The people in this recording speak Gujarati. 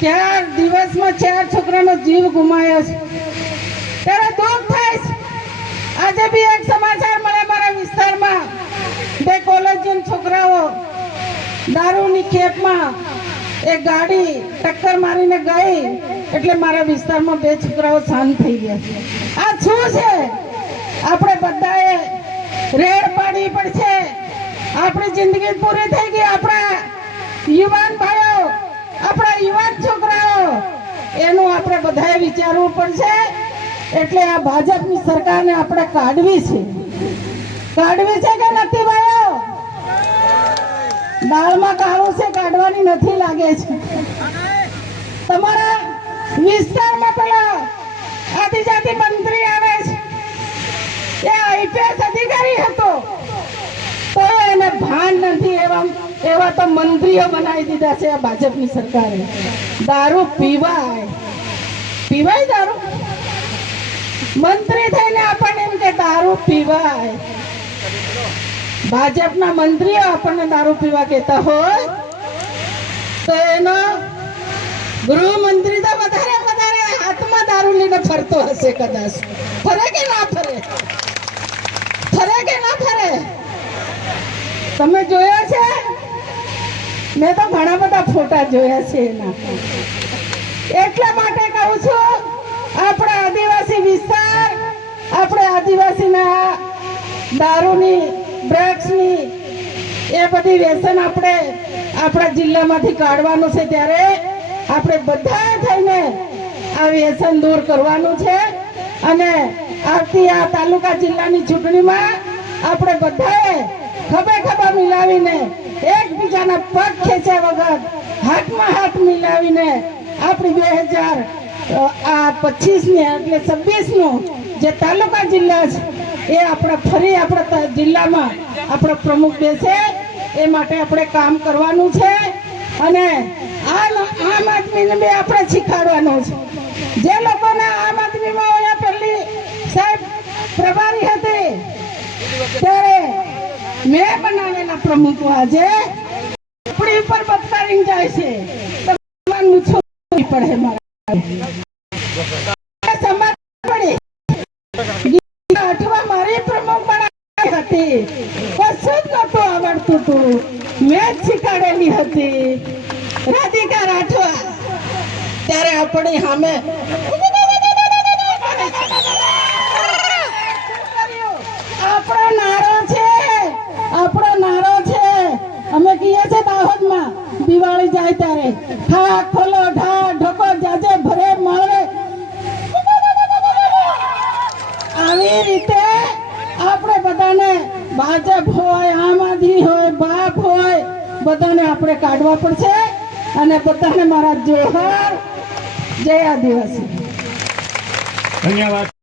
4 દિવસમાં 4 છોકરાનો જીવ ગુમાયો છે ત્યારે દુઃખ થાય છે। આજે બી એક સમાચાર મળે મારા વિસ્તારમાં 2 કોલેજના છોકરાઓ દારૂની ખેપમાં એક ગાડી ટક્કર મારીને ગઈ એટલે મારા વિસ્તારમાં 2 છોકરાઓ શાંત થઈ ગયા। આ શું છે? આપણે બધાએ રેડ પાડવી પડશે। આપણી જિંદગી પૂરી થઈ ગઈ। આપણા યુવાન ભાઈઓ, આપણા યુવાન છોકરાઓ, એનું આપણે બધાએ વિચારવું પડશે। એટલે આ ભાજપની સરકારને આપણે કાઢવી છે કે નથી ભાઈઓ? દાળમાં કાળું છે, કાઢવાની નથી લાગે છે। તમારા વિસ્તારમાં પેલા આદિજાતિ મંત્રી આવે છે, એ આઈપીએસ અધિકારી હતો તો એને ભાન નથી। એવા તો મંત્રીઓ બનાવી દીધા છે આ ભાજપની સરકારે। દારૂ પીવાય દારૂ? મંત્રી થઈને આપણને એમ કે દારૂ પીવાય। ભાજપના મંત્રીઓ આપણને દારૂ પીવા કહેતા હોય તો એનો ગૃહમંત્રી તો વધારે હાથમાં દારૂ લઈને ફરતો હશે કદાચ। ફરે કે ના ફરે? તમે જોયા છે? મેં તો ઘણા બધા ફોટા જોયા છે એના। એટલા માટે કહું છું, આપણા આદિવાસી વિસ્તાર, આપણે આદિવાસીના દારૂની, ડ્રગ્સની એ બધી વ્યસન આપણે આપણા જિલ્લામાંથી કાઢવાનું છે। ત્યારે આપણે બધા થઈને આ વ્યસન દૂર કરવાનું છે અને આવતી આ તાલુકા જિલ્લાની ચૂંટણીમાં આપણે બધાએ ખભે મિલાવીને, એકબીજાના પગ ખેંચ્યા વગર હાથમાં હાથ મિલાવીને આપણી 2025ની એટલે 26નું જે તાલુકા જિલ્લા છે એ આપણે ફરી આપણા જિલ્લામાં આપણો પ્રમુખ બેસે એ માટે આપણે કામ કરવાનું છે। અને આમ આદમીને બી આપણે શીખવાડવાનું છે। જે લોકોને આમ આદમીમાં અહીંયા પહેલી સાહેબ પ્રભારી હતી ત્યારે મેં બનાવેલા પ્રમુખો આજે આપણી ઉપર બદકારીને જાય છે તો પડે મારા મારી પ્રમુખ બનાવી હતી, કશું જ નતું આવડતું તું, મેં જ શીખવાડેલી હતી રાધિકા રાઠવા। ત્યારે આપણી સામે આપણો નારો છે। અમે કહીએ છીએ દાહોદમાં દિવાળી જાય ત્યારે ઠા ખોલો ઢા ઢકો જાજે ભરે માળવે। આવી રીતે આપણે બધાને ભાજપ હોય, આમ આદમી હોય, બાપ હોય, બધાને આપણે કાઢવા પડશે। અને બધાને મારા જોહર, જય આદિવાસી। ધન્યવાદ।